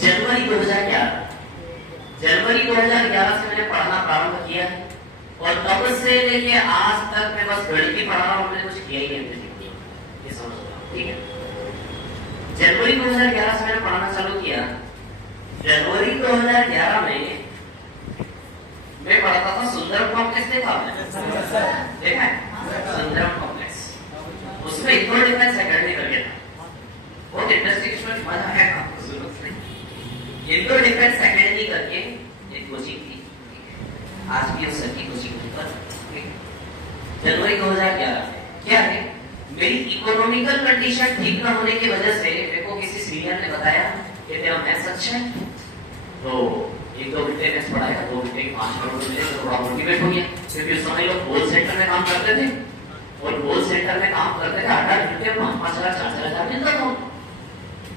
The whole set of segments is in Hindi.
जनवरी 2011 से मैंने पढ़ना प्रारंभ किया है और तब से लेके आज तक मैं बस गणित ही पढ़ा रहा हूँ, मैंने कुछ किया ही नहीं। ये समझ रहा हूँ, ठीक है। जनवरी 2011 से मैंने पढ़ना चालू किया। जनवरी 2011 में मैं पढ़ता था सुंदरम कॉम्प्लेक्स, देखा आपने? देखा है सुंदरम कॉम्प्लेक्स। उसमें इक्वल डिफरेंस सेकेंडरी कर गया था, बहुत इंटरेस्टिंग, इसमें मजा है, आपको जरूरत नहीं। इक्वल डिफरेंस सेकेंडरी करके एक कोचिंग थी, आज भी उस की कोचिंग पर। जनवरी 2011 क्या है, मेरी इकोनॉमिकल कंडीशन ठीक न होने की वजह से मेरे को किसी सीनियर ने बताया कि तेरा मैथ्स अच्छा है, तो एक दो घंटे मैथ्स पढ़ाया, 2 घंटे 5 मिनट मिले तो थोड़ा मोटिवेट हो गया। क्योंकि उस समय लोग कॉल सेंटर में काम करते थे और कॉल सेंटर में काम करते थे 8-8 घंटे 5,000 4,000 मिलता था।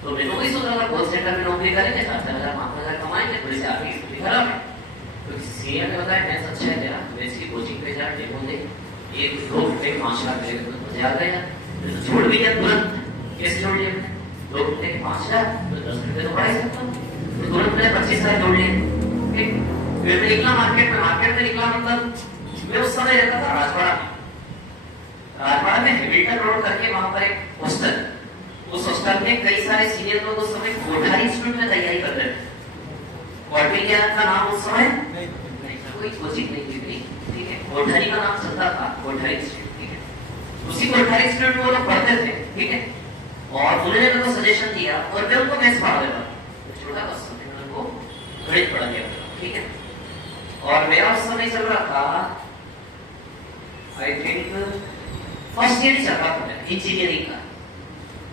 तो मैंने वही सोचा था कॉल सेंटर में नौकरी करेंगे, 4,000 5,000 कमाएंगे, थोड़ी सी आगे स्थिति खराब है। तो सीनियर ने बताया मैथ्स अच्छा है तेरा, मैथ्स की कोचिंग पे जा, डेमो दे, 1-2 घंटे 5 लाख मिलेगा, तो मजा आ गया। तो छोड़ भी दिया तुरंत। कैसे छोड़ दिया? 2 घंटे 5 लाख, तो 10 घंटे तो पढ़ाई सकता हूँ, तो तुरंत मैंने 25 लाख जोड़ लिए। फिर मैं निकला मार्केट में निकला, मतलब मैं उस समय रहता था राजवाड़ा में हैमिल्टन रोड करके, वहां पर एक हॉस्टल, उस हॉस्टल में कई सारे सीनियर लोग उस समय कोठारी इंस्टीट्यूट में तैयारी कर रहे थे। कोठारी का नाम उस समय नहीं, कोई कोचिंग नहीं थी, ठीक है, कोठारी का नाम चलता था, कोठारी इंस्टीट्यूट, ठीक है। उसी कोठारी इंस्टीट्यूट में वो लोग पढ़ते थे, ठीक है। और उन्होंने मेरे को सजेशन दिया और मैं उनको मैथ्स पढ़ा देता, छोटा बस मैंने उनको गणित पढ़ा दिया, ठीक है। और मेरा उस समय चल रहा था, आई थिंक फर्स्ट ईयर चल रहा था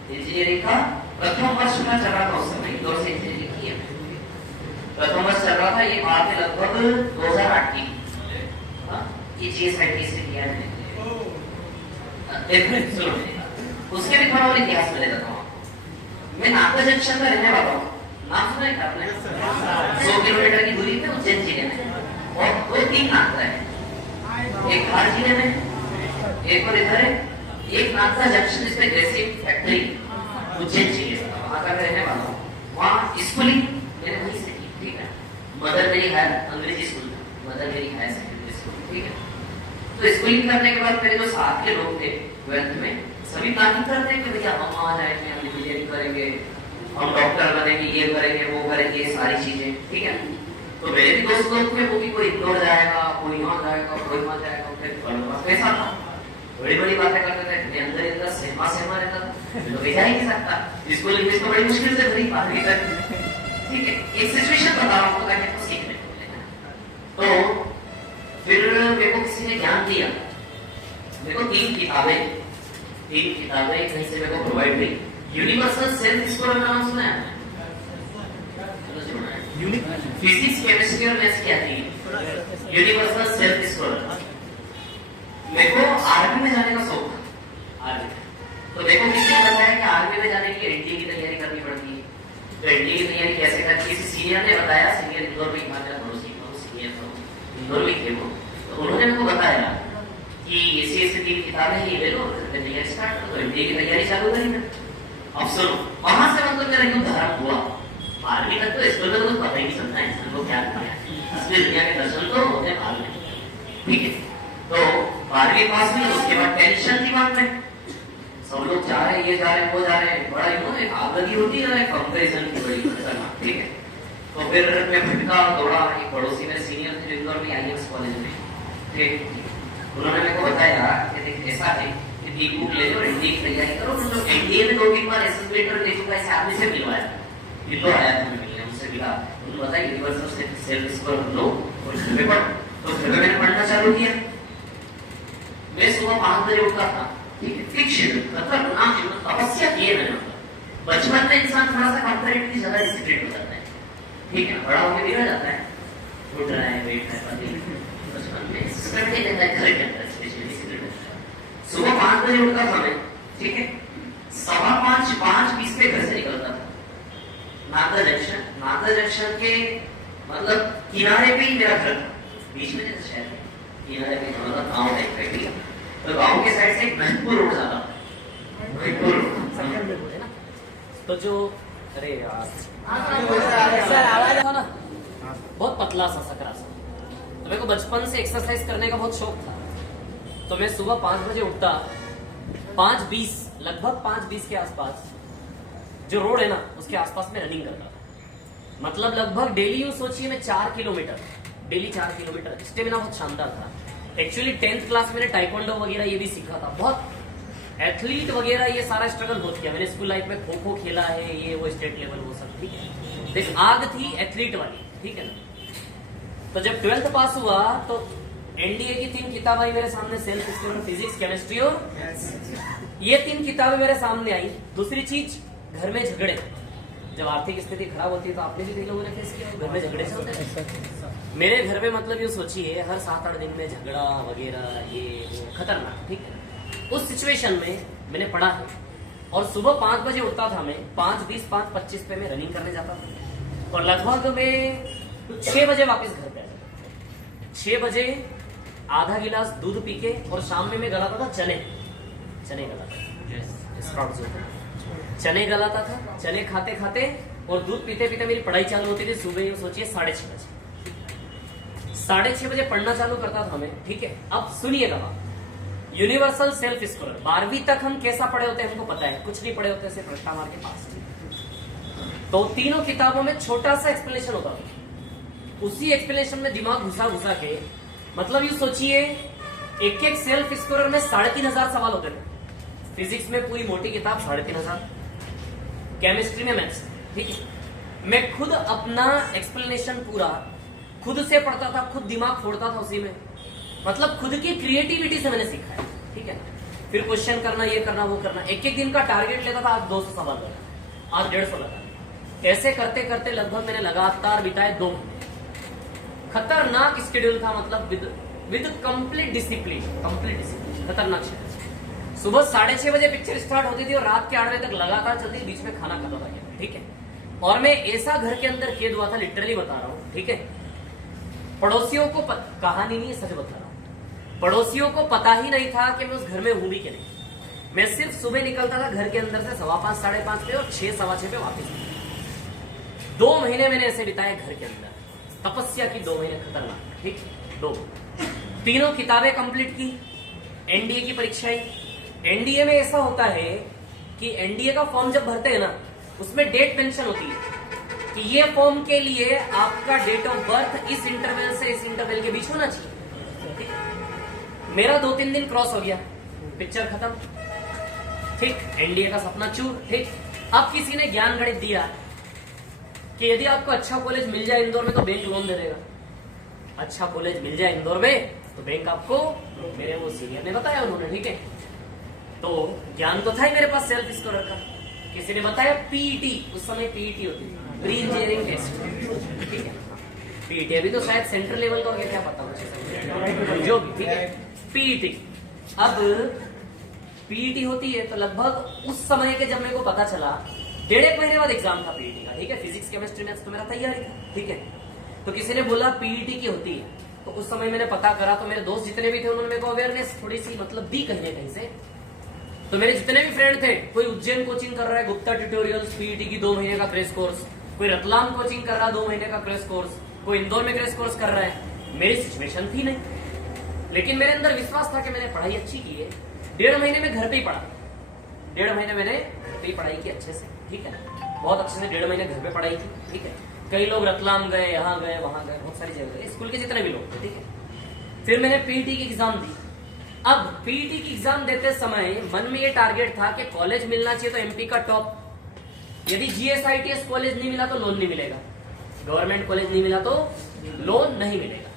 इंजीनियरिंग का प्रथम वर्ष का चल रहा था उस समय, इंदौर से इंजीनियरिंग की है, प्रथम वर्ष चल रहा था। ये बात है लगभग 2008 की, ये जीएसआईटी से किया है। सुनो, उसके भी थोड़ा और इतिहास में लेता हूँ। मैं नागदा जंक्शन में रहने वाला हूँ, नाम सुना है आपने? 100 किलोमीटर की दूरी पे उज्जैन जिले में, और 2-3 नागदा है, एक धार जिले में, एक और इधर है, एक नागदा जंक्शन जिसमें ग्रेसिव फैक्ट्री उज्जैन जिले में, वहां का रहने वाला हूँ। वहाँ स्कूलिंग मैंने वहीं से की, ठीक है। मदर मेरी है अंग्रेजी स्कूल, मदर मेरी हायर सेकेंडरी स्कूल, ठीक है। तो स्कूलिंग करने के बाद मेरे जो साथ के लोग थे 12th में, सभी प्लानिंग करते हैं कि भैया हम वहाँ जाएंगे, हम इंजीनियरिंग करेंगे, हम डॉक्टर बनेंगे, ये करेंगे, वो करेंगे, ये सारी चीजें, ठीक है। तो मेरे भी दोस्त लोग थे, वो भी कोई इंदौर जाएगा, कोई यहाँ जाएगा, कोई वहाँ जाएगा, फिर कैसा था, बड़ी बड़ी बातें करते थे, मैं अंदर सहमा रहता था, तो भेजा ही नहीं सकता, स्कूल इंग्लिश तो बड़ी मुश्किल से भरी बात भी कर, ठीक है। एक सिचुएशन बता रहा हूँ ताकि आपको सीखने को मिलेगा। तो फिर मेरे को किसी ने ज्ञान दिया, मेरे को 3 किताबें कहीं से मेरे को प्रोवाइड हुई। यूनिवर्सल सेल्फ डिस्कवर का नाम सुना है? फिजिक्स, केमिस्ट्री और मैथ्स की आती है यूनिवर्सल सेल्फ डिस्कवर। मेरे को आर्मी में जाने का शौक था, आर्मी। तो देखो किसी ने बताया कि आर्मी में जाने के लिए एनडीए की तैयारी करनी पड़ती है। तो एनडीए की तैयारी कैसे करनी? किसी सीनियर ने बताया, सीनियर इंदौर में हिमाचल पड़ोसी सीनियर था, इंदौर में थे वो, तो उन्होंने मेरे को बताया कि ऐसी 3 किताबें हैं, ये ले लो, तैयारी स्टार्ट करो। तो एनडीए की तैयारी चालू करी मैं। अब सुनो, वहां से मतलब मेरा युद्ध आरंभ हुआ। आर्मी तक तो स्कूल में तो कुछ पता ही नहीं चलता है इंसान को क्या करना है, असली दुनिया के दर्शन तो होते हैं बाहर में, ठीक है। तो 12वीं पास में, उसके बाद टेंशन थी बाद में, सब लोग जा रहे हैं, ये जा रहे हैं, वो जा रहे हैं, बड़ा एक आगदी होती है, कंपैरिजन की बड़ी खतरनाक, ठीक है। तो फिर मैं भटका दौड़ा, एक पड़ोसी में सीनियर थे इंदौर में आईएएस कॉलेज में, ठीक। उन्होंने मेरे को बताया कि देख ऐसा है कि 3 बुक ले लो, एनडीए की तैयारी करो। तो एनडीए में 2-3 बार एसएस लेटर देखो, ऐसे आदमी से मिलवाया, इंदौर आया था, मिलने उनसे मिला, उन्होंने बताया यूनिवर्सल सेल्फ डिस्कवर लो और इसमें पढ़ो। तो फिर मैंने पढ़ना चालू किया। मैं सुबह 5 बजे उठता था, ठीक है, फिक्शन खतरनाक तपस्या किए मैंने। बचपन में इंसान थोड़ा सा कंपैरेटिव की ज्यादा डिसिप्लिन हो जाता है, ठीक है, बड़ा होकर बिगड़ जाता है, उठ रहा है, वेट है, बचपन में करते रहता है घर के अंदर, स्पेशली सुबह 5 बजे उठता था मैं, ठीक है, 5:15-5:20 पे घर से निकलता था। नागदा जंक्शन के मतलब किनारे पे ही मेरा घर था, बीच में जैसे शहर है, किनारे पे मतलब गाँव टाइप का, ठीक है। तो गाँव के साइड से एक महकपुर रोड जाता था, महकपुर रोड, तो जो अरे यार सर आवाज था ना, बहुत पतला सा सकरा सा। तो मेरे को बचपन से एक्सरसाइज करने का बहुत शौक था। तो मैं सुबह 5 बजे उठता, 5:20 लगभग 5:20 के आसपास जो रोड है ना उसके आसपास में रनिंग करता था। मतलब लगभग डेली यूं सोचिए मैं 4 किलोमीटर डेली 4 किलोमीटर। स्टेमिना बहुत शानदार था। एक्चुअली 10th क्लास में टाइकोंडो वगैरह ये भी सीखा था। बहुत एथलीट वगैरह ये सारा स्ट्रगल बहुत किया मैंने। स्कूल लाइफ में खो खो खेला है, ये वो स्टेट लेवल वो सब, ठीक है। देख आग थी एथलीट वाली, ठीक है ना। तो जब 12th पास हुआ तो एनडीए की 3 किताब आई मेरे सामने, सेल्फ स्टडी, फिजिक्स, केमिस्ट्री और ये 3 किताबें मेरे सामने आई। दूसरी चीज घर में झगड़े। जब आर्थिक स्थिति खराब होती है तो आपने भी कई लोगों ने फेस किया, घर में झगड़े चलते हैं। मेरे घर में मतलब ये सोचिए हर 7-8 दिन में झगड़ा वगैरह, ये वो खतरनाक, ठीक है। उस सिचुएशन में मैंने पढ़ा है और सुबह 5 बजे उठता था मैं। 5:20 5:25 पे मैं रनिंग करने जाता था और लगभग मैं 6 बजे वापस घर पे आता। 6 बजे आधा गिलास दूध पी के और शाम में मैं गलाता था चने गलाता था, स्प्राउट्स होते हैं, चने गलाता था। चने खाते खाते और दूध पीते पीते मेरी पढ़ाई चालू होती थी। सुबह सोचिए 6:30 बजे 6:30 बजे पढ़ना चालू करता था मैं, ठीक है। अब सुनिएगा बात, यूनिवर्सल सेल्फ स्कोर 12वीं तक हम कैसा पढ़े होते हैं हमको पता है, कुछ नहीं पढ़े होते सिर्फ रट्टा मार के पास। तो तीनों किताबों में छोटा सा एक्सप्लेनेशन होता था। उसी एक्सप्लेनेशन में दिमाग घुसा के, मतलब ये सोचिए एक सेल्फ स्कोरर में 3,500 सवाल होते थे। फिजिक्स में पूरी मोटी किताब 3,500, केमिस्ट्री में मैथ्स, ठीक है। मैं खुद अपना एक्सप्लेनेशन पूरा खुद से पढ़ता था, खुद दिमाग फोड़ता था उसी में। मतलब खुद की क्रिएटिविटी से मैंने सीखा है, ठीक है। फिर क्वेश्चन करना, ये करना, वो करना। एक दिन का टारगेट लेता था। आज 200 सवाल लगा, आज 150 लगा। ऐसे करते करते लगभग मैंने लगातार बिताए 2 महीने। खतरनाक शेड्यूल था, मतलब विद कंप्लीट डिसिप्लिन, खतरनाक शेड्यूल। सुबह 6:30 बजे पिक्चर स्टार्ट होती थी और रात के 8 बजे तक लगातार चलती, बीच में खाना खाता था, ठीक है। और मैं ऐसा घर के अंदर कैद हुआ था, लिटरली बता रहा हूँ, ठीक है। पड़ोसियों को कहानी नहीं, सच बता रहा हूँ, पड़ोसियों को पता ही नहीं था कि मैं उस घर में हूं भी कि नहीं। मैं सिर्फ सुबह निकलता था घर के अंदर से 5:15 5:30 पे और 6 सवा 6 पे वापस। 2 महीने मैंने ऐसे बिताए घर के अंदर, तपस्या की 2 महीने खतरनाक, ठीक। 2 तीनों किताबें कंप्लीट की। एनडीए की परीक्षा आई। एनडीए में ऐसा होता है कि एनडीए का फॉर्म जब भरते हैं ना, उसमें डेट मेंशन होती है कि ये फॉर्म के लिए आपका डेट ऑफ बर्थ इस इंटरवल से इस इंटरवल के बीच होना चाहिए। मेरा 2-3 दिन क्रॉस हो गया, पिक्चर खत्म, ठीक। एनडीए का सपना चूर, ठीक। अब किसी ने ज्ञान गणित दिया कि यदि आपको अच्छा कॉलेज मिल जाए इंदौर में तो बैंक लोन दे देगा। अच्छा कॉलेज मिल जाए इंदौर में तो बैंक आपको, मेरे वो सीनियर ने बताया उन्होंने, ठीक है। तो ज्ञान तो था ही मेरे पास सेल्फ स्कोरर का। किसी ने बताया पीईटी, उस समय पीईटी होती थी, प्री इंजीनियरिंग टेस्ट, ठीक है। पीईटी अभी तो शायद सेंट्रल लेवल का हो गया, क्या पता मुझे, जो भी, ठीक है। पीईटी, अब पीईटी होती है तो लगभग उस समय के जब मेरे को पता चला, 1.5 महीने बाद एग्जाम था पीईटी का, ठीक है। फिजिक्स केमिस्ट्री मैथ्स तो मेरा तैयारी था, ठीक है। तो किसी ने बोला पीईटी की होती है, तो उस समय मैंने पता करा। तो मेरे दोस्त जितने भी थे उन्होंने मेरे को अवेयरनेस थोड़ी सी मतलब दी कहीं ना कहीं से। तो मेरे जितने भी फ्रेंड थे, कोई उज्जैन कोचिंग कर रहा है, गुप्ता ट्यूटोरियल्स पीईटी की 2 महीने का क्रैश कोर्स, कोई रतलाम कोचिंग कर रहा है 2 महीने का क्रैश कोर्स, कोई इंदौर में क्रैश कोर्स कर रहा है। मेरी सिचुएशन थी नहीं, लेकिन मेरे अंदर विश्वास था कि मैंने पढ़ाई अच्छी की है। 1.5 महीने में घर पे ही पढ़ा, 1.5 महीने मैंने घर पे ही पढ़ाई की अच्छे से, ठीक है, बहुत अच्छे से 1.5 महीने घर पे पढ़ाई की, ठीक है। कई लोग रतलाम गए, यहाँ गए, वहां गए, बहुत सारी जगह गए, स्कूल के जितने भी लोग थे, ठीक है। फिर मैंने पीईटी की एग्जाम दी। अब पीईटी की एग्जाम देते समय मन में ये टारगेट था कि कॉलेज मिलना चाहिए तो एमपी का टॉप। यदि जीएसआईटीएस कॉलेज नहीं मिला तो लोन नहीं मिलेगा, गवर्नमेंट कॉलेज नहीं मिला तो लोन नहीं मिलेगा।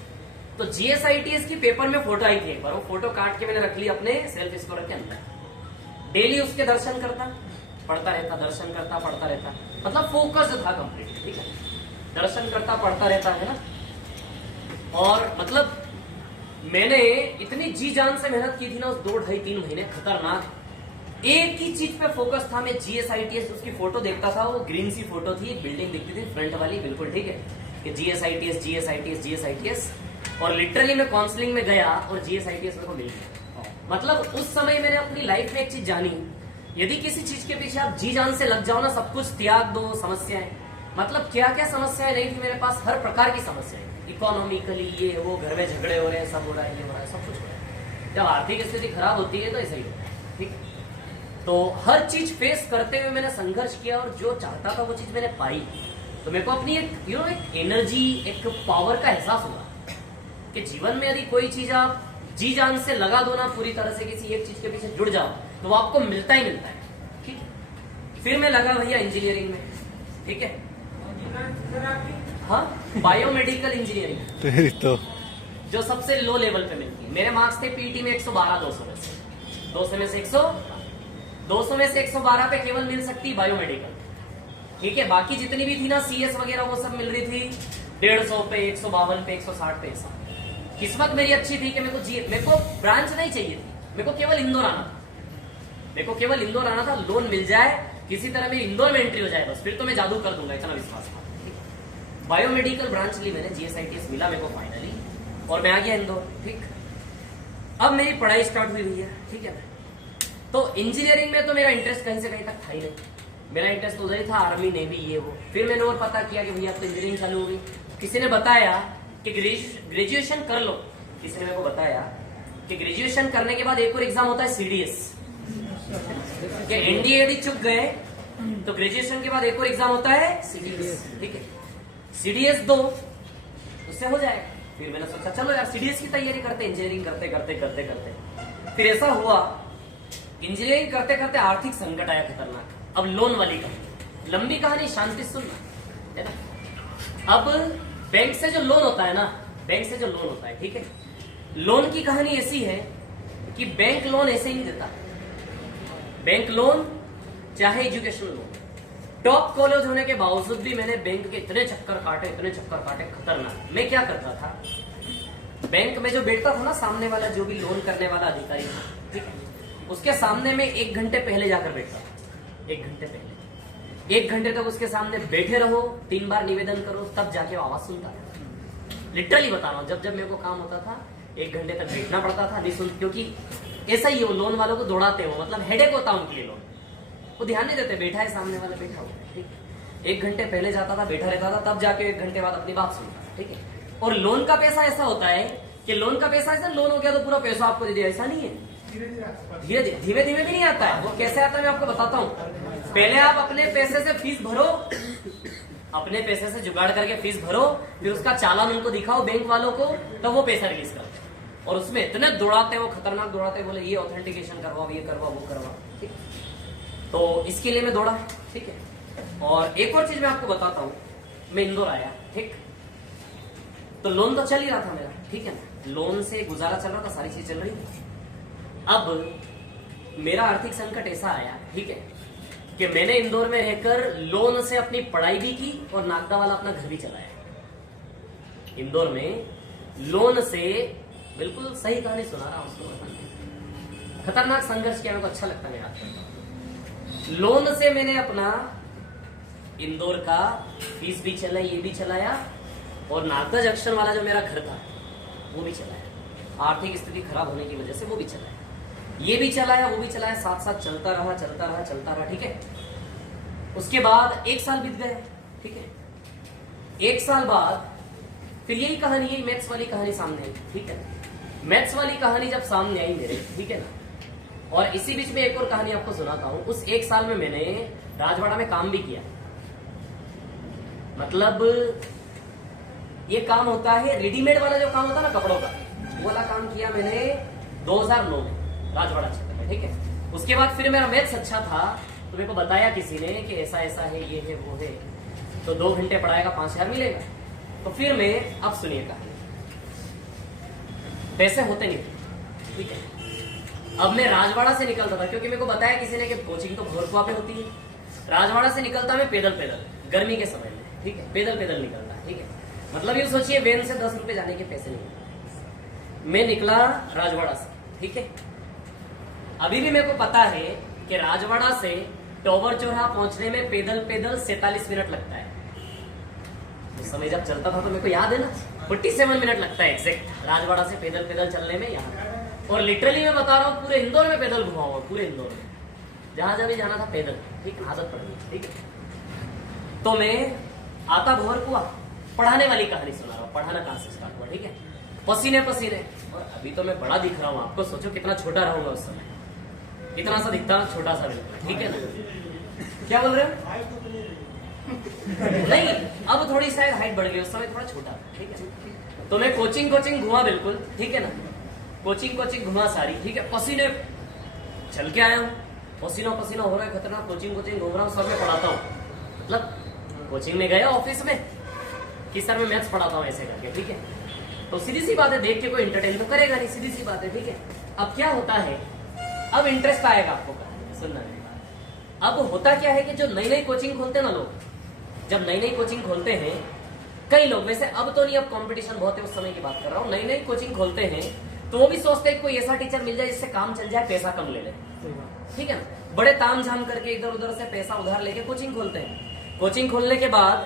तो जीएसआईटीएस की पेपर में फोटो आई थी एक बार, वो फोटो काट के मैंने रख ली अपने सेल्फ स्कोरर के अंदर। डेली उसके दर्शन करता, पढ़ता रहता, दर्शन करता, पढ़ता रहता, मतलब फोकस था कंप्लीट, ठीक है। दर्शन करता, पढ़ता रहता है ना। और मतलब मैंने इतनी जी जान से मेहनत की थी ना उस 2-2.5-3 महीने, खतरनाक। एक ही चीज पे फोकस था, मैं जीएसआईटीएस उसकी फोटो देखता था, वो ग्रीन सी फोटो थी, एक बिल्डिंग दिखती थी फ्रंट वाली, बिल्कुल, ठीक है, कि जीएसआईटीएस जीएसआईटीएस जीएसआईटीएस। और लिटरली मैं काउंसलिंग में गया और जीएसआईटीएस मेरे को मिल गया। मतलब उस समय मैंने अपनी लाइफ में एक चीज जानी यदि किसी चीज के पीछे आप जी जान से लग जाओ ना, सब कुछ त्याग दो, समस्याएं, मतलब क्या क्या समस्याएं नहीं थी मेरे पास, हर प्रकार की समस्याएं, इकोनॉमिकली ये वो, घर में झगड़े हो रहे हैं, सब हो रहा है, ये हो रहा है, सब कुछ हो रहा है। जब आर्थिक स्थिति खराब होती है तो ऐसा ही होता है, ठीक है। तो हर चीज फेस करते हुए मैंने संघर्ष किया और जो चाहता था वो चीज मैंने पाई। तो मेरे को अपनी एक एक एनर्जी, एक पावर का एहसास हुआ कि जीवन में यदि कोई चीज आप जी जान से लगा दो ना, पूरी तरह से किसी एक चीज के पीछे जुड़ जाओ, तो वो आपको मिलता ही मिलता है, ठीक है। फिर मैं लगा भैया इंजीनियरिंग में, ठीक है, हाँ, बायोमेडिकल इंजीनियरिंग, तो जो सबसे लो लेवल पे मिलती है। मेरे मार्क्स थे पीटी में 112 200 में से, 200 में से 112 पे केवल मिल सकती बायोमेडिकल, ठीक है। बाकी जितनी भी थी ना सीएस वगैरह वो सब मिल रही थी 150 पे, 152 पे, 160 पे। ऐसा किस्मत मेरी अच्छी थी कि मेरे को ब्रांच नहीं चाहिए थी, मेरे को केवल इंदौर आना था, मेरे को केवल इंदौर आना था। लोन मिल जाए किसी तरह मेरी इंदौर में एंट्री हो जाए बस, फिर तो मैं जादू कर दूंगा, इतना विश्वास था। बायोमेडिकल ब्रांच ली मैंने, जीएसआईटीएस मिला मेरे को फाइनली, और मैं आ गया इंदौर, ठीक। अब मेरी पढ़ाई स्टार्ट हुई है, ठीक है। तो इंजीनियरिंग में तो मेरा इंटरेस्ट कहीं से कहीं तक था ही नहीं, मेरा इंटरेस्ट उधर ही था, आर्मी नेवी ये वो। फिर मैंने और पता किया कि भैया अब तो इंजीनियरिंग चालू हो गई। किसी ने बताया कि ग्रेजुएशन कर लो, किसी ने मेरे को बताया कि ग्रेजुएशन करने के बाद एक और एग्जाम होता है सीडीएस, कि एनडीए यदि चुक गए तो ग्रेजुएशन के बाद एक और एग्जाम होता है सीडीएस, ठीक है। सीडीएस दो, उससे हो जाएगा। फिर मैंने सोचा चलो यार सीडीएस की तैयारी करते, इंजीनियरिंग करते करते करते करते फिर ऐसा हुआ, इंजीनियरिंग करते करते आर्थिक संकट आया खतरनाक। अब लोन वाली कहानी, लंबी कहानी, शांति सुनना, है ना। अब बैंक से जो लोन होता है ना, बैंक से जो लोन होता है, ठीक है, लोन की कहानी ऐसी है कि बैंक लोन ऐसे ही नहीं देता। बैंक लोन चाहे एजुकेशन लोन, टॉप कॉलेज होने के बावजूद भी मैंने बैंक के इतने चक्कर काटे खतरनाक। मैं क्या करता था, बैंक में जो बैठता था ना सामने वाला, जो भी लोन करने वाला अधिकारी था, ठीक है, उसके सामने में 1 घंटे पहले जाकर बैठता था। 1 घंटे पहले, 1 घंटे तक उसके सामने बैठे रहो, 3 बार निवेदन करो, तब जाके वो आवाज सुनता था। लिटरली बता रहा हूं, जब जब मेरे को काम होता था 1 घंटे तक बैठना पड़ता था, नहीं सुन, क्योंकि ऐसा ही वो लोन वालों को दौड़ाते हो, मतलब हेडेक होता उनके लिए लोन, वो ध्यान नहीं देते, बैठा है सामने वाला बैठा हुआ है, ठीक। 1 घंटे पहले जाता था, बैठा रहता था, तब जाके 1 घंटे बाद अपनी बात सुनता था, ठीक है। और लोन का पैसा ऐसा होता है कि लोन का पैसा ऐसा, लोन हो गया तो पूरा पैसा आपको दे दिया, ऐसा नहीं है, धीरे धीमे भी नहीं आता है। वो कैसे आता है मैं आपको बताता हूँ। पहले आप अपने पैसे से फीस भरो, अपने पैसे से जुगाड़ करके फीस भरो, फिर उसका चालान उनको दिखाओ बैंक वालों को, तब वो पैसा रिलीज करते हैं। और उसमें इतने दौड़ाते हैं वो, खतरनाक दौड़ाते हैं, बोले ये ऑथेंटिकेशन करवाओ, ये करवा, वो करवा, ठीक। तो इसके लिए मैं दौड़ा, ठीक है। और एक और चीज मैं आपको बताता हूँ, मैं इंदौर आया, ठीक, तो लोन तो चल ही रहा था मेरा, ठीक है ना, लोन से गुजारा चल रहा था, सारी चीज चल रही थी। अब मेरा आर्थिक संकट ऐसा आया, ठीक है, कि मैंने इंदौर में रहकर लोन से अपनी पढ़ाई भी की और नागदा वाला अपना घर भी चलाया। इंदौर में लोन से, बिल्कुल सही कहानी सुना रहा हूं, खतरनाक संघर्ष किया, मेरे को अच्छा लगता है मेरा। लोन से मैंने अपना इंदौर का फीस भी चलाया, ये भी चलाया, और नागदा जंक्शन वाला जो मेरा घर था वो भी चलाया। आर्थिक स्थिति खराब होने की वजह से वो भी चलाया, ये भी चलाया, वो भी चलाया, साथ साथ चलता रहा, ठीक है। उसके बाद 1 साल बीत गए, ठीक है। 1 साल बाद फिर यही कहानी, यही मैथ्स वाली कहानी सामने आई, ठीक है। मैथ्स वाली कहानी जब सामने आई मेरे, ठीक है ना, और इसी बीच में एक और कहानी आपको सुनाता हूं। उस 1 साल में मैंने राजवाड़ा में काम भी किया, मतलब ये काम होता है रेडीमेड वाला, जो काम होता है ना कपड़ों का, वो वाला काम किया मैंने 2009 में राजवाड़ा क्षेत्र में, ठीक है। उसके बाद फिर मेरा मैथ्स अच्छा था, तो मेरे को बताया किसी ने कि ऐसा ऐसा है, ये है, वो है, तो 2 घंटे पढ़ाएगा 5000 मिलेगा। तो फिर मैं, अब सुनिए कहानी, पैसे होते नहीं थे, ठीक है। अब मैं राजवाड़ा से निकलता था, क्योंकि मेरे को बताया किसी ने कि कोचिंग तो भोरकुआ पे होती है। राजवाड़ा से निकलता मैं पैदल, गर्मी के समय में, ठीक है, पैदल निकलता, ठीक है। मतलब ये सोचिए वैन से 10 रुपए जाने के पैसे नहीं। मैं निकला राजवाड़ा से, ठीक है। अभी भी मेरे को पता है कि राजवाड़ा से टॉवर चौराहा पहुंचने में पैदल 47 मिनट लगता है। उस समय जब चलता था तो मेरे को याद है ना, 47 मिनट लगता है एग्जैक्ट राजवाड़ा से पैदल चलने में यहाँ। और लिटरली मैं बता रहा हूँ, पूरे इंदौर में पैदल घुमा हुआ, पूरे इंदौर में। जहां भी जाना था पैदल, ठीक, आदत पड़ गई, ठीक है। तो मैं आता भोर कुआ, पढ़ाने वाली कहानी सुना रहा हूँ, पढ़ाना कहां से स्टार्ट हुआ, ठीक है। पसीने पसीने, और अभी तो मैं बड़ा दिख रहा हूँ आपको, सोचो कितना छोटा रहूंगा उस समय, इतना सा दिखता हूँ, छोटा सा बिल्कुल, ठीक है ना। क्या बोल रहे हो? नहीं, अब थोड़ी शायद हाइट बढ़ गई, उस समय थोड़ा छोटा, ठीक है। तो मैं कोचिंग घुमा बिल्कुल, ठीक है ना, कोचिंग घुमा सारी, ठीक है। पसीने चल के आया हूँ, पसीना हो रहा है खतरनाक, कोचिंग घूम रहा हूँ, सर मैं पढ़ाता हूँ, मतलब कोचिंग में गया ऑफिस में कि सर मैं मैथ्स पढ़ाता हूँ ऐसे करके, ठीक है। तो सीधी सी बात है, देख के कोई एंटरटेन तो करेगा नहीं, सीधी सी बात है, ठीक है। अब क्या होता है, अब इंटरेस्ट आएगा आपको सुनना मेरी बात। अब होता क्या है कि जो नई कोचिंग खोलते हैं ना लोग, जब नई कोचिंग खोलते हैं कई लोग, वैसे अब तो नहीं, अब कंपटीशन बहुत है, उस समय की बात कर रहा हूँ, नई कोचिंग खोलते हैं तो वो भी सोचते हैं कोई ऐसा टीचर मिल जाए जिससे काम चल जाए, पैसा कम ले ले, ठीक है ना। बड़े ताम झाम करके इधर उधर से पैसा उधार लेके कोचिंग खोलते हैं। कोचिंग खोलने के बाद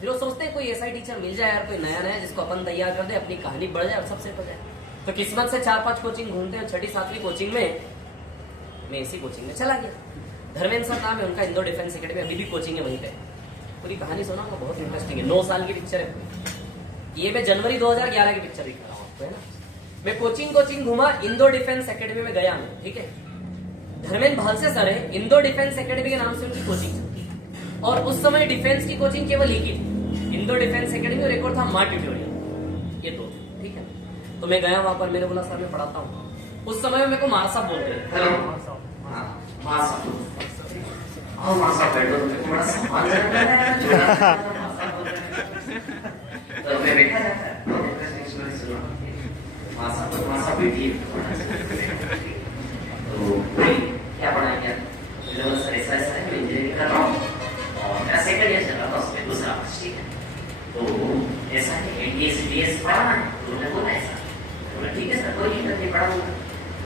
फिर वो सोचते हैं कोई ऐसा टीचर मिल जाए यार, कोई नया जिसको अपन तैयार कर दे, अपनी कहानी बढ़ जाए और सब सेट हो जाए। तो किस्मत से 4-5 कोचिंग घूमते हैं, 6ठी 7वीं कोचिंग में मैं इसी कोचिंग में चला गया। धर्मेंद्र सर नाम है उनका, इंदौर डिफेंस एकेडमी, अभी भी कोचिंग है वहीं पे। पूरी कहानी सुनाऊंगा, बहुत इंटरेस्टिंग है, 9 साल की पिक्चर है ये। मैं जनवरी 2011 की पिक्चर दिखा रहा हूँ आपको, है ना। मैं कोचिंग घूमा, इंदौर डिफेंस एकेडमी में गया मैं, ठीक है। धर्मेंद्र भालसे सर है, इंदौर डिफेंस एकेडमी के नाम से उनकी कोचिंग चलती है। और उस समय डिफेंस की कोचिंग केवल एक ही थी, इंदौर डिफेंस एकेडमी, और एक और था मां ट्यूटोरियल, ये 2, ठीक है। तो मैं गया वहां पर, मैंने बोला सर मैं पढ़ाता हूँ। उस समय में मेरे को मार साहब बोलते हैं, हेलो मार साहब बैठो, बड़ा सम्मान तो मैं बैठा जाता है, मार साहब बैठी है, तो क्या पढ़ाएंगे आप? सर ऐसा है, मैं इंजीनियरिंग कर रहा हूँ और मेरा सेकंड ईयर चल रहा था, उसमें दूसरा, ठीक है। तो ऐसा है एडीएस डीएस पढ़ाना है, तो उन्होंने बोला ऐसा, तो ठीक है सर कोई दिक्कत नहीं, पढ़ाऊंगा।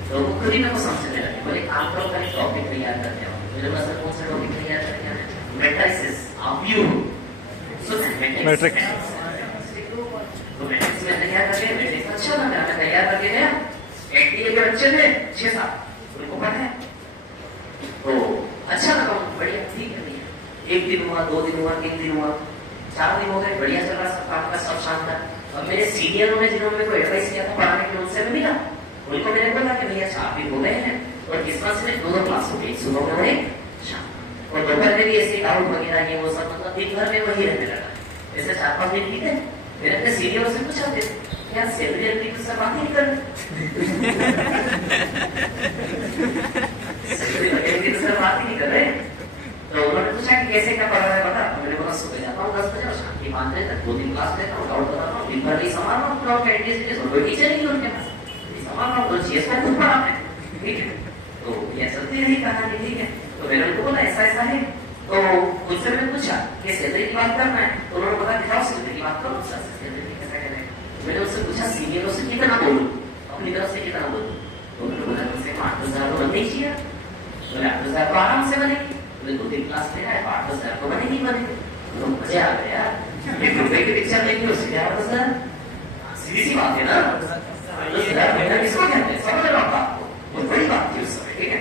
तो वो खुद ही मेरे को समझने लगे, बोले काम करो, पहले टॉपिक तैयार करते हो। मुझे बोला सर कौन सा टॉपिक तैयार करते हैं? Matrices of you, so matrix. तो मैट्रिक्स में तैयार करके, मैट्रिक्स अच्छा लगा, मैं तैयार करके गया। एनडीए के बच्चे थे 6-7, उनको पता है, तो अच्छा लगा, बढ़िया, ठीक है भैया। 1 दिन हुआ, 2 दिन हुआ, 3 दिन हुआ, 4 दिन हो गए, बढ़िया चल रहा सब काम का, सब शानदार। और मेरे सीनियरों ने जिन्होंने मेरे को एडवाइस किया था पढ़ाने के, उनसे मैं मिला, उनको मैंने बोला कि भैया 4 दिन हो गए हैं और किस्मत से 2 क्लास हो गई, सुबह में और एक शाम, और दोपहर में भी ऐसे डाउट वगैरह ये वो सब, मतलब दिन भर में वही रहने लगा। ऐसे 4-5 दिन ठीक है। मैंने अपने सीनियरों से पूछा क्या सैलरी अपनी कुछ से बात नहीं कर बात ही नहीं कर रहे। तो उन्होंने पूछा कि कैसे क्या पढ़ा है बता। मैंने बोला सुबह जाता हूँ 10 बजे और शाम की 5 बजे तक 2 क्लास लेता हूँ, डाउट बताता हूँ, दिन भर नहीं संभाल रहा हूँ, डाउट एटलीस्ट कोई टीचर नहीं उनके पास संभाल रहा हूँ, तो जीएस में खुद पढ़ा है, ठीक है। तो ये चलती रही कहानी, ठीक है। तो मैंने उनको बोला ऐसा ऐसा है, तो मुझसे मैंने पूछा कि सैलरी की बात करना है, तो उन्होंने बोला कि जाओ सैलरी की बात करो, सैलरी कैसा कहना है। मैंने उससे पूछा सीनियरों से कितना बोलूं, अपनी तरफ से कितना बोलूं, तो उन्होंने बोला कि 8,000 तो बनने चाहिए। बोले 8,000 तो आराम से बनेगी, बोले 2 क्लास लेना है 8,000 तो बनेगी। तो मजे आ गए यार, 1 रुपए की पिक्चर लेंगे उसके 8,000, सीधी सी बात है ना। 8,000 महीना किसको कहते हैं, समझ रहे हो आपको, बहुत बड़ी बात थी उस समय, ठीक है।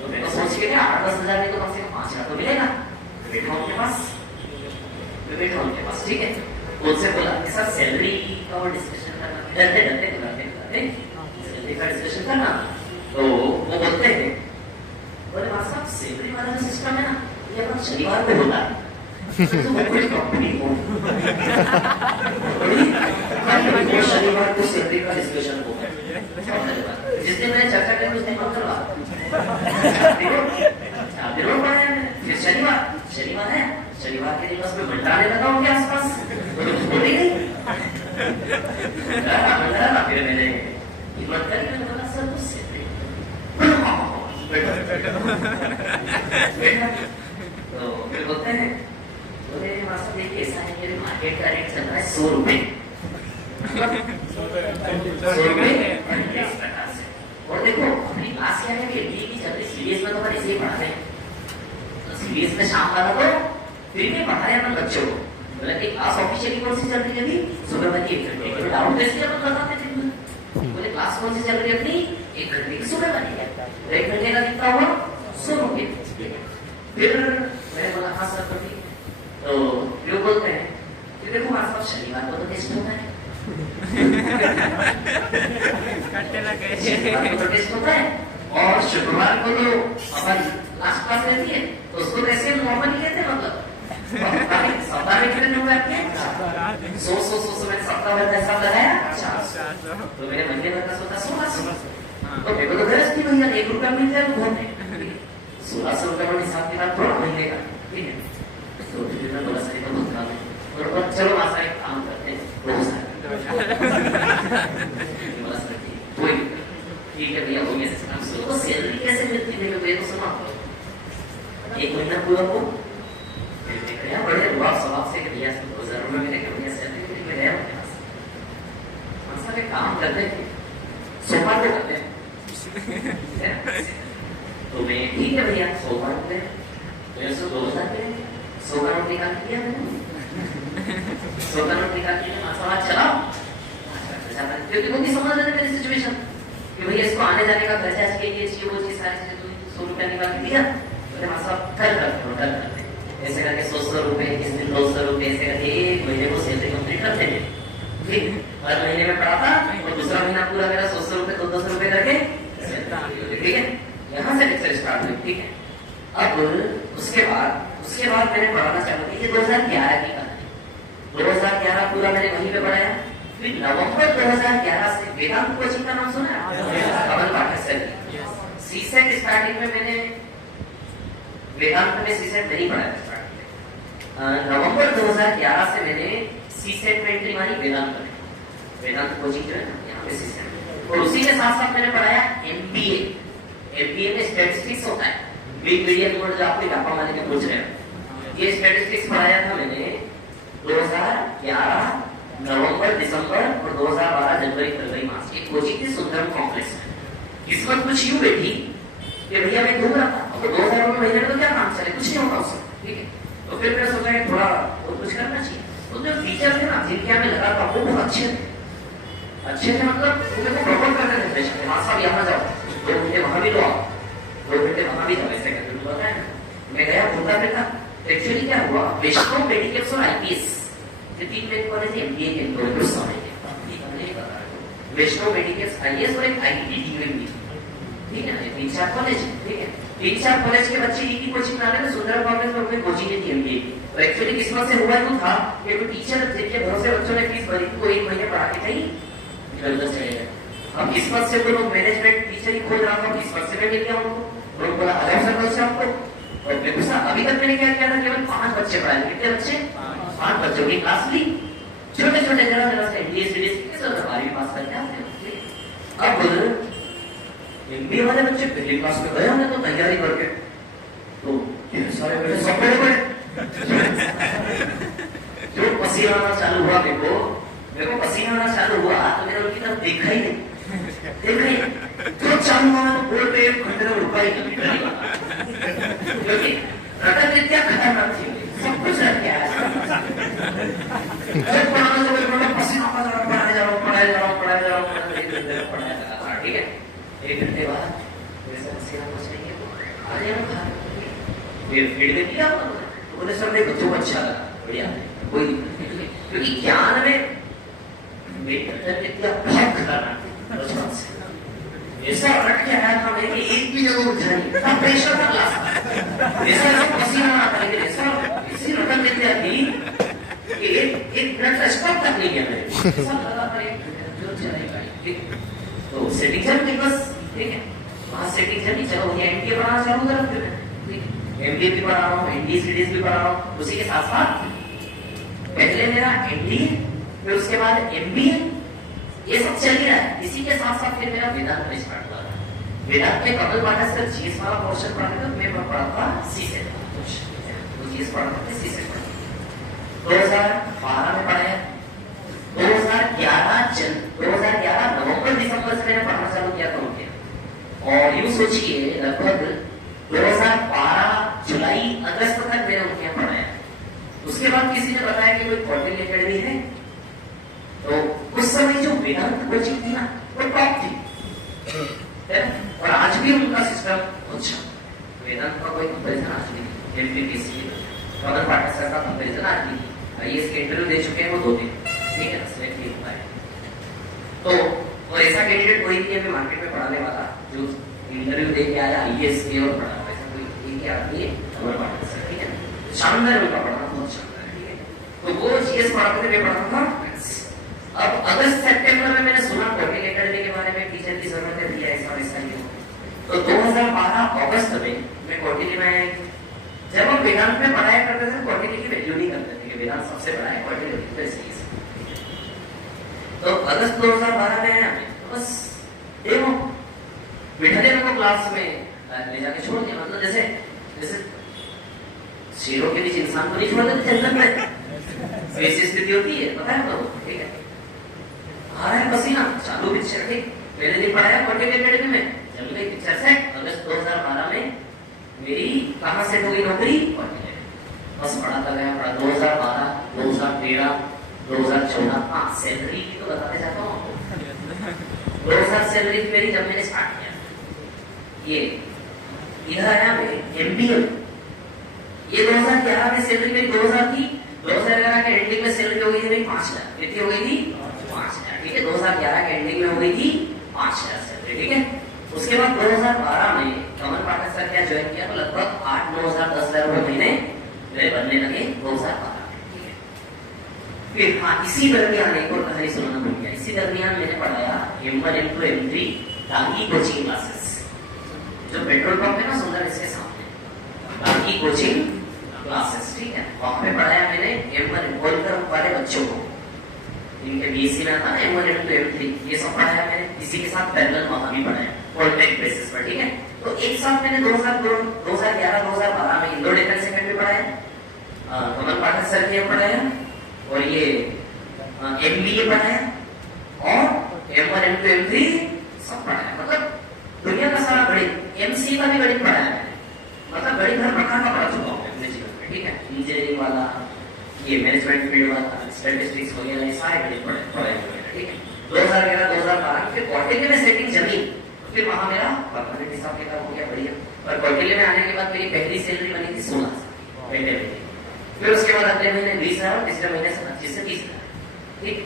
तो मैंने तो सोच के 8-10,000 नहीं तो कम से कम 5,000 तो मिलेगा। बैठा उनके पास, ठीक है। उनसे बोला कि सर सैलरी का और डिस्कशन करना, डरते सैलरी का डिस्कशन करना। तो वो बोलते हैं, बोले मां साहब सैलरी वाला जो सिस्टम है ना, ये अपना शनिवार को होता है। तो वो बड़ी कंपनी हो, शनिवार को सैलरी का डिस्कशन होगा। जिस दिन मैंने चर्चा करी उस दिन मत करवा, फिर शनिवार है, शनिवार के दिन बस मैं मंडराने लगा हूँ के आसपास, बोल ही नहीं। फिर मैंने हिम्मत करी, मैंने बोला सर तो सैलरी, तो फिर बोलते हैं, बोले मास्टर देखिए ऐसा है कि मार्केट का रेट चल रहा है 100 रुपए, 100 रुपए। और देखो अपनी क्लास क्या है कि चल रही, सीरीज में तो अपन इसे ही पढ़ा रहे, तो सीरीज में शाम वाला तो फिर भी पढ़ा रहे अपन बच्चों को। बोला कि क्लास ऑफिशियली कौन सी चल रही है अभी, सुबह वाली 1 घंटे के डाउट टेस्ट में अपन बताते थे। बोले क्लास कौन सी चल रही है अपनी, 1 घंटे की सुबह वाली है, तो 1 घंटे का कितना हुआ सुनोगे। फिर मैंने बोला हाँ सर तो ठीक। तो वो बोलते हैं कि देखो हमारे साथ शनिवार को तो टेस्ट होता है, शनिवार को तो टेस्ट होता है, और शुक्रवार को तो हमारी लास्ट क्लास रहती है, तो उसको ऐसे नॉर्मली कहते हैं। मतलब सप्ताह में कितने लोग आते हैं? 100 मैंने सप्ताह भर का हिसाब लगाया। अच्छा, तो मेरे महीने भर का सोचा 1600। तो मेरे को तो गरज थी भैया, 1 रुपया मिल जाए तो बहुत है। 1600 रुपया में हिसाब किताब थोड़ा महीने का, ठीक है। तो फिर मैं बोला सही तो बहुत काम है, और चलो वहां से एक काम करते हैं, रोज कोई ठीक है भैया, हो गया सिस्टम। तो सैलरी कैसे मिलती है मेरे को सुना, 1 महीना पूरा हो भैया, बड़े रुआब सवाब से भैया 2000 रुपये मिले कि भैया सैलरी मिल गया उनके पास। हम सब एक काम करते थे, सोमवार को करते हैं। तो मैं ठीक है भैया, सोमवार को गए, तो ये 2000 के 100 का नोट निकाल दिया मैंने, 100 का नोट निकाल दिया, समाज चलाओ। क्योंकि वो भी समझ रहे मेरी सिचुएशन कि भैया इसको आने जाने का खर्चा इसके लिए चाहिए, वो चीज सारी चीजें 100 रुपया निकाल के दिया। तो हम सब कर करते ऐसे करके 100 रुपए, इस दिन 200 रुपए, ऐसे करके 1 महीने को सैलरी कंप्लीट करते थे। ठीक, हर महीने में पड़ा था, और दूसरा महीना पूरा मेरा 100 रुपए 200 रुपए करके, ठीक है। यहाँ से लेक्चर स्टार्ट हुई, ठीक है। अब उसके बाद मैंने पढ़ाना चालू किया। ये 2011 की कहानी, 2011 पूरा मैंने वहीं पे पढ़ाया। फिर नवंबर 2011 से वेदांत कोचिंग का नाम सुना है? कमल पाठक सर। सीसेट स्टार्टिंग में मैंने वेदांत में सीसेट नहीं पढ़ाया था। नवंबर 2011 से मैंने सीसेट में एंट्री मारी वेदांत में, वेदांत कोचिंग जो है ना यहाँ पे सीसेट। और उसी के साथ साथ मैंने पढ़ाया एमबीए में स्टैटिस्टिक्स होता है, बिग मीडियम बोर्ड जो आपके व्यापा वाले में पूछ रहे हैं, ये स्टैटिस्टिक्स पढ़ाया था मैंने 2011 नवंबर दिसंबर और 2012 जनवरी फरवरी मार्च। ये कोचिंग थी सुंदरम कॉम्प्लेक्स में। किस्मत कुछ यूं बैठी कि भैया मैं घूम रहा था, अब 2000 रुपये महीने में तो क्या काम चले, कुछ नहीं होगा उससे, ठीक है। तो फिर मैंने सोचा कि थोड़ा और कुछ करना चाहिए। तो जो टीचर थे ना जिनके यहाँ मैं लगा था वो बहुत अच्छे थे, मतलब मुझे को प्रमोट करते थे, वहाँ सब यहाँ जाओ, 2 घंटे वहाँ भी लो, 2 घंटे वहाँ भी जाओ, ऐसे करते बताया ना। मैं गया घूमता फिरता। एक्चुअली क्या हुआ, वैष्णव मेडिकल्स और आईपीएस 3 मेन कॉलेज एमबीए के प्रोग्रेस होने के, वैष्णव मेडिकल्स आईएएस और एक आईटी डीयूएमबी, ठीक है ना, 3-4 कॉलेज, ठीक है। 3-4 कॉलेज के बच्चे एक ही कोचिंग डाले तो सुंदर कॉलेज में अपनी कोचिंग थी एमबीए की। तो एक्चुअली किस्मत से हुआ यूं था कि कोई टीचर जिनके भरोसे बच्चों ने फीस भरी को 1 महीने पढ़ा के कहीं जबरदस्त चले गए। अब किस्मत से वो लोग मैनेजमेंट टीचर ही खोज रहा था, किस्मत से मैं मिल गया उनको, लोग बोला अलग सर्कल से आपको। और मैं गुस्सा, अभी तक मैंने क्या किया था, केवल 5 बच्चे पढ़ाए। कितने बच्चे? 5 बच्चों की क्लास ली, छोटे छोटे जरा से एमबीए सीरीज 12वीं पास करके आते हैं। अब एमबीए वाले बच्चे पहली क्लास में गए हमने तो तैयारी करके, तो ये सारे बड़े सब बड़े जो पसीना आना चालू हुआ, मेरे को पसीना आना चालू हुआ तो मैंने उनकी तरफ देखा ही नहीं। तो चालू हुआ तो बोल पे 1 घंटे तक रुका ही नहीं, क्योंकि रटन विद्या खतरनाक थी, सब कुछ रट गया है। पढ़ाना तो मेरे पसीना आ जा रहा, पढ़ाया जा रहा, ठीक है। 1 घंटे बाद वैसे पसीना पहुंचेंगे तो आ जाएगा, फिर फीडबैक दिया तो बोले सर मेरे बच्चों को अच्छा लगा, बढ़िया, कोई दिक्कत नहीं। क्योंकि ज्ञान में बहुत खतरनाक बचपन से ऐसा रट के आया था मैं कि एक भी जगह उठा नहीं, इतना प्रेशर था क्लास में, ऐसा पसीना आता है, ऐसा इसी रटन विद्या थी कि एक मिनट का स्टॉप तक नहीं किया मैंने, ऐसा लगा था 1 घंटे जो चलेगा, ठीक। तो सेटिंग चल गई बस, ठीक है। वहाँ सेटिंग चली, चलो ये एमबीए पढ़ाना चालू करा, फिर एमबीए भी पढ़ा रहा हूँ, एनडीए सीरीज भी पढ़ा रहा हूँ। उसी के साथ साथ पहले मेरा एनडीए, फिर उसके बाद एमबीए, ये सब चल ही रहा है। इसी के साथ साथ फिर मेरा वेदांत में स्टार्ट हुआ। वेदांत में कमल पाठक सर जीएस वाला पोर्शन पढ़ाते थे, मैं पढ़ा सीसेट वाला पोर्शन, वो जीएस पढ़ाते थे, सीसेट पढ़ा 2012 में पढ़ाया। 2011 नवंबर दिसंबर से मैंने पढ़ना चालू किया था उनके, और यूं सोचिए लगभग 2012 जुलाई अगस्त तक मैंने उनके यहाँ पढ़ाया। उसके बाद किसी ने बताया कि कोई कॉर्डिनेट एकेडमी है, तो उस समय जो वेदांत कोचिंग थी ना वो टॉप थी, और आज भी उनका सिस्टम अच्छा, वेदांत दे चुके हैं वो 2 दिन, ठीक है, सिलेक्ट नहीं हुआ है। तो और ऐसा कैंडिडेट कोई भी अभी मार्केट में पढ़ाने वाला जो इंटरव्यू दे के आया IAS की और पढ़ा, ऐसा कोई एक आदमी है हमारे पार्टनर से, ठीक है, शानदार उनका पढ़ाना बहुत शानदार है, ठीक है। तो वो GS पढ़ाते थे, मैं पढ़ाता था मैथ्स। अब अगस्त सितंबर में मैंने सुना क्वार्टरली एकेडमी के बारे में, टीचर की जरूरत है, दिया ऐसा वैसा नहीं। तो 2012 अगस्त में मैं क्वार्टरली में, जब हम वेदांत में पढ़ाया करते थे क्वार्टरली की वैल्यू नहीं करते थे कि वेदांत सबसे बड़ा है, क्वार्टरली तो इसलिए। तो अगस्त 2012 में आया, बस देखो बिठाने को क्लास में ले जाके छोड़ दिया, मतलब जैसे जैसे शेरों के बीच इंसान को नहीं छोड़ देते जंगल में, ऐसी स्थिति होती है, पता है तो, ठीक है। आ रहा है पसीना, चालू पिक्चर, ठीक, पहले दिन पढ़ाया क्वार्टरली एकेडमी में, चल गई पिक्चर सेट। अगस्त 2012 में मेरी कहाँ सेट हो गई नौकरी, क्वार्टरली, बस पढ़ाता गया, पढ़ा 2012, 2013, 2014, हाँ सैलरी की तो बताते जाता हूँ आपको। 2000 सैलरी मेरी जब मैंने स्टार्ट किया, ये इधर आया मैं MBA, ये 2011 में सैलरी मेरी 2000 थी, 2011 के एंडिंग में सैलरी हो गई थी मेरी 5000, कितनी हो गई थी 5000, ठीक है, 2011 के एंडिंग में हो गई थी 5000 सैलरी, ठीक है। उसके बाद 2012 में कमल पाठक सर क्या ज्वाइन किया, तो लगभग 8-9 10 हजार रुपए महीने मेरे बनने लगे 2012। फिर हाँ, इसी दरमियान एक और कहानी सुनाना भूल गया, इसी दरमियान मैंने पढ़ाया M1 M2 M3 टागी कोचिंग क्लासेस, जो पेट्रोल पंप है ना सुंदर इसके सामने, टागी कोचिंग क्लासेस, ठीक है, वहां पे पढ़ाया मैंने M1 बोलकर वाले बच्चों को, इनके BSc में आता है M1 M2 M3, ये सब पढ़ाया मैंने, इसी के साथ पैरेलल वहां भी पढ़ाया कॉन्ट्रैक्ट बेसिस पर, ठीक है। तो एक साथ मैंने 2011 2012 में इंदौर डिफेंस अकेडमी पढ़ाया, कमल पाठक सर के पढ़ाया, और ये MBA पढ़ाया, और M1 M2 M3 सब पढ़ाया, मतलब दुनिया का सारा गणित, MC का भी गणित पढ़ाया मैंने, मतलब गणित हर प्रकार का पढ़ा चुका हूँ अपने जीवन में, ठीक है, इंजीनियरिंग वाला, ये मैनेजमेंट फील्ड वाला, स्टैटिस्टिक्स वगैरह, ये सारे गणित पढ़ाए हुए, ठीक है। 2011 2012 फिर क्वार्टरली में सेटिंग जमी, फिर वहां मेरा परमानेंट हिसाब किताब हो गया बढ़िया, और क्वार्टरली में आने के बाद मेरी पहली सैलरी बनी थी 16 पहले महीने, फिर उसके बाद अगले महीने 20,000 और तीसरे महीने से 25 से 30,000, ठीक।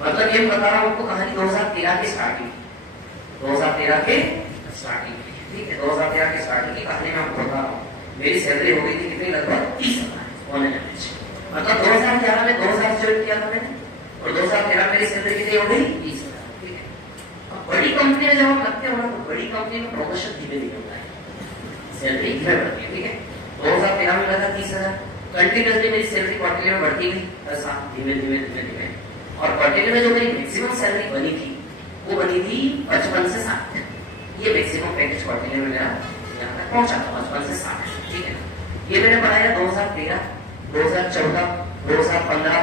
मतलब ये बता रहा हूँ आपको कहानी 2013 की स्टार्टिंग, 2013 के स्टार्टिंग, ठीक है, 2013 की स्टार्टिंग की कहानी मैं आपको बता रहा हूँ। मेरी सैलरी हो गई थी कितनी, लगभग 30,000 ऑन एवरेज, मतलब 2011 में 2000 ज्वाइन किया था मैंने, और 2013 मेरी सैलरी कितनी हो गई 30,000, ठीक है। अब बड़ी कंपनी में जब हम लगते हो ना, तो बड़ी कंपनी में प्रमोशन धीमे धीमे होता है, सैलरी धीमे बढ़ती है, ठीक है। 2013 में लगा 30,000, कंटिन्यूसली मेरी सैलरी क्वार्टरली में बढ़ती गई, ऐसा धीमे धीमे धीमे धीमे, और क्वार्टरली में जो मेरी मैक्सिमम सैलरी बनी थी वो बनी थी 55 से 60, ये मैक्सिमम पैकेज क्वार्टरली में मेरा यहाँ तक पहुंचा था 55 से 60, ठीक है। ये मैंने पढ़ाया 2013, 2014, 2015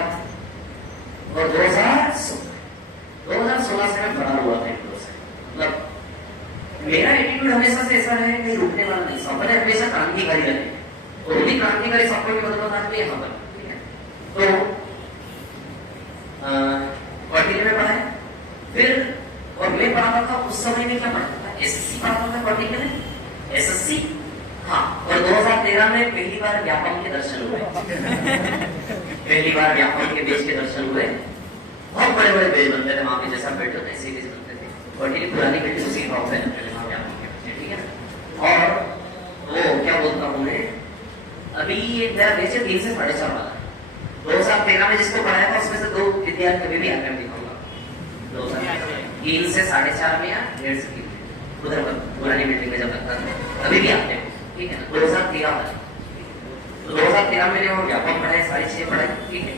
और 2016 से मैं बड़ा हुआ था इंदौर से, मतलब मेरा एटीट्यूड हमेशा से ऐसा है कहीं रुकने वाला नहीं, सपने हमेशा क्रांतिकारी रहे, और उन्हीं क्रांतिकारी सपनों की बदौलत आज मैं यहाँ पर, ठीक है। तो क्वार्टरली में पढ़ाया, फिर और मैं पढ़ाता था उस समय में क्या पढ़ाता था, SSC पढ़ाता था क्वार्टरली में, SSC, हाँ, और 2013 में पहली बार व्यापम के दर्शन हुए पहली बार व्यापम के बेच के दर्शन हुए, बहुत बड़े बड़े बेच बनते थे वहां पे, जैसा बेच होते ऐसे बेच बनते थे, क्वार्टरली पुरानी बेच उसी भाव पे लगते थे वहां व्यापम के बच्चे, ठीक है। और वो क्या बोलता हूँ मैं, अभी ये मेरा बेच है 3 से 4.5 वाला, 2013 में जिसको पढ़ाया था उसमें से 2 विद्यार्थी अभी भी आकर दिखाऊंगा, 3 से 4.5 में या 1.5 से 3 उधर पुरानी बिल्डिंग में जब लगता था अभी भी आते हैं, ठीक है ना। 2013 वाले, तो 2013 में वो व्यापक पढ़ाए, सारी चीजें पढ़ाई, ठीक है।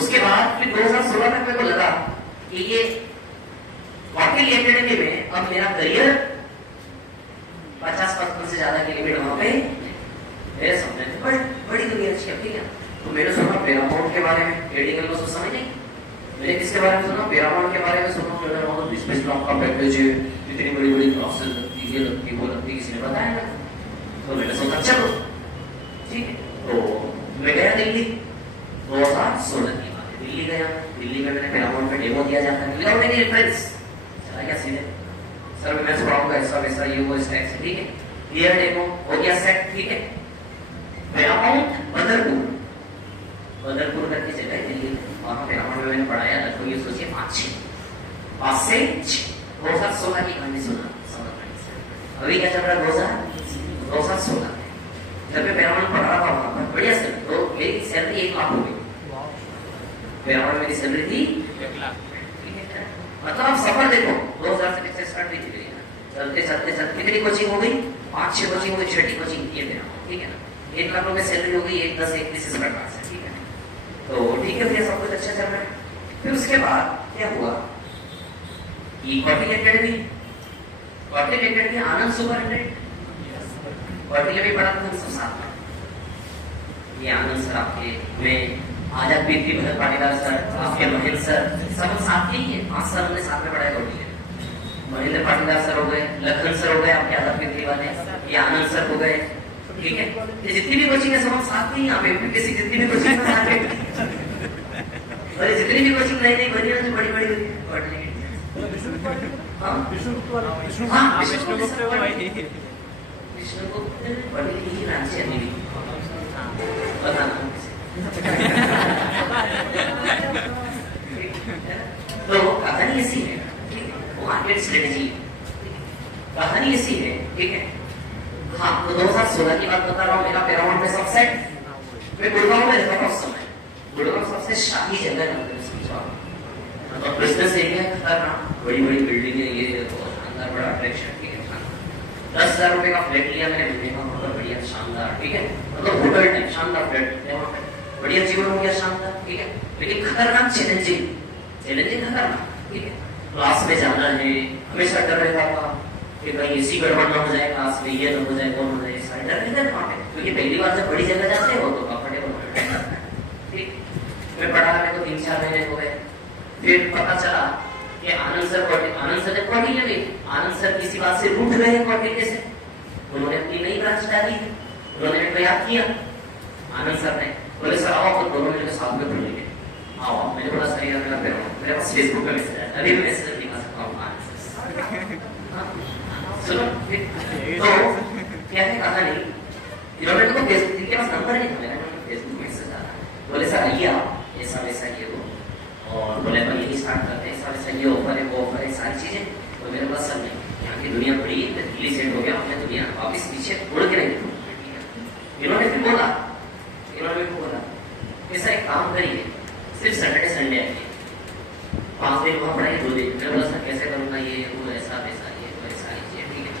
उसके बाद फिर 2016 तक मेरे को लगा कि ये क्वार्टरली एकेडमी में अब मेरा करियर 50-55 से ज्यादा की लिमिट वहां पे मेरे सामने थे, बड़ी दुनिया अच्छी है, ठीक है। तो मैंने सुना पैरामाउंट के बारे में, एडिकल को समझ नहीं, मैंने किसके बारे में सुना, पैरामाउंट के बारे में सुना, 20 लाख का पैकेज है, इतनी बड़ी बड़ी क्लासेस लगती है, लगती वो लगती, किसी ने बताया ना, तो मैंने सोचा चलो ठीक है। तो मैं गया दिल्ली, 2016 की बात है, दिल्ली गया, दिल्ली में मैंने पैरामाउंट पे डेमो दिया जाता है विदाउट एनी रेफरेंस, चला गया सीधे, सर मैं पढ़ाऊंगा ऐसा वैसा ये वो स्टैक्स, ठीक है, क्लियर डेमो हो गया सेट, ठीक है। पैरामाउंट बदरपुर करके जगह है दिल्ली, वहां 5 6 5 से 6 2016 की कहानी सुना अभी क्या चल रहा है 2016 जब मैं पैरामाउंट पढ़ रहा था वहां पर बढ़िया सर तो मेरी सैलरी 1 लाख हो गई पैरामाउंट मेरी सैलरी थी 1 लाख मतलब आप सफर देखो 2000 से पिक्चर स्टार्ट हुई थी चलते चलते चलते कितनी कोचिंग हो गई 5 6 कोचिंग हो गई 6ठी कोचिंग ये मेरा ठीक है ना 1 लाख रुपए सैलरी हो गई 1 10 21 से स्टार्ट से ठीक है तो ठीक है भैया सब कुछ अच्छा चल रहा है फिर उसके बाद क्या हुआ कि क्वार्टरली अटेंडेंट आनंद सुपरिटेंडेंट क्वार्टरली भी पढ़ा था हम सब साथ में ये आनंद सर आपके मैं आजाद पीर भरत पाटीदार सर आपके महेंद्र सर सब साथ ही है 5 साल हमने साथ में पढ़ाया क्वार्टरली महेंद्र पाटीदार सर हो गए लखन सर हो गए आपके आजाद पीर वाले ये आनंद सर हो गए ठीक है ये जितनी भी कोचिंग है सब हम साथ ही यहाँ पे यूपीएससी जितनी भी कोचिंग है साथ में और जितनी भी कोचिंग नई नई बनी है जो बड़ी बड़ी क्वार्टरली विष्णुगुप्त बड़ी ही रांची है मेरी पता तो कहानी ऐसी है वो मार्केट स्ट्रेटेजी कहानी ऐसी है ठीक है हाँ तो 2016 की बात बता रहा हूँ मेरा पैरामाउंट में सब सेट मैं गुड़गांव में रहता था उस समय गुड़गांव सबसे शाही जगह है मतलब बिजनेस एरिया खतरनाक बड़ी बड़ी बिल्डिंग है ये देखो शानदार बड़ा अट्रैक्शन ठीक है 10,000 रुपए का फ्लैट लिया मैंने महीने का मतलब बढ़िया शानदार ठीक है मतलब होटल टाइप शानदार फ्लैट बढ़िया जीवन हो गया शानदार ठीक है लेकिन खतरनाक चैलेंजिंग खतरनाक ठीक है क्लास में जाना है हमेशा डर रहता था कि कहीं एसी गड़बड़ ना हो जाए क्लास में ये ना हो जाए वो ना हो जाए सारे डर रहते हैं वहाँ पे क्योंकि पहली बार जब बड़ी जगह जाते हो तो कंफर्टेबल ठीक मैं पढ़ा मेरे को 3-4 महीने हो गए फिर पता चला कि आनंद सर जब क्वार्टरली गए आनंद सर किसी बात से रूठ गए क्वार्टरली से उन्होंने अपनी नई ब्रांच डाली उन्होंने प्रयास किया आनंद सर ने बोले सर आओ आप दोनों मिलकर साथ में पढ़ लेंगे आओ मैंने बोला सर यार मेरे पास फेसबुक पे मैसेज आया अभी मैं मैसेज दिखा सकता हूँ सुनो तो क्या है कहानी इन्होंने तो फेसबुक के पास नंबर नहीं था मेरा फेसबुक मैसेज आया बोले सर आइए आप ऐसा वैसा ये वो और बोले अपन यही स्टार्ट करते हैं ऐसा वैसा ये ऑफर है वो ऑफर है सारी चीजें तो मेरे पास सब नहीं यहाँ की दुनिया बड़ी है दिल्ली सेट हो गया हमने दुनिया वापिस पीछे उड़ के नहीं इन्होंने भी बोला ऐसा एक काम करिए सिर्फ सैटरडे संडे आइए 5 दिन वहाँ पढ़ाइए 2 दिन मैंने बोला सर कैसे करूँगा ये वो ऐसा वैसा ये वो सारी चीजें ठीक है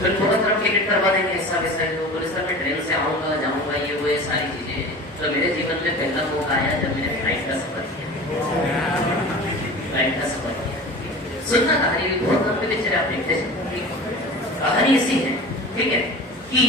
फिर थोड़ा तरफ टिकट करवा देंगे ऐसा वैसा ये बोले सर मैं ट्रेन से आऊँगा जाऊँगा ये वो सारी चीजें तो मेरे जीवन में पहला मौका आया जब मैंने फ्लाइट का सफर किया सुनना कहानी भी बहुत लंबी पिक्चर आप देखते हैं कहानी ऐसी है ठीक है कि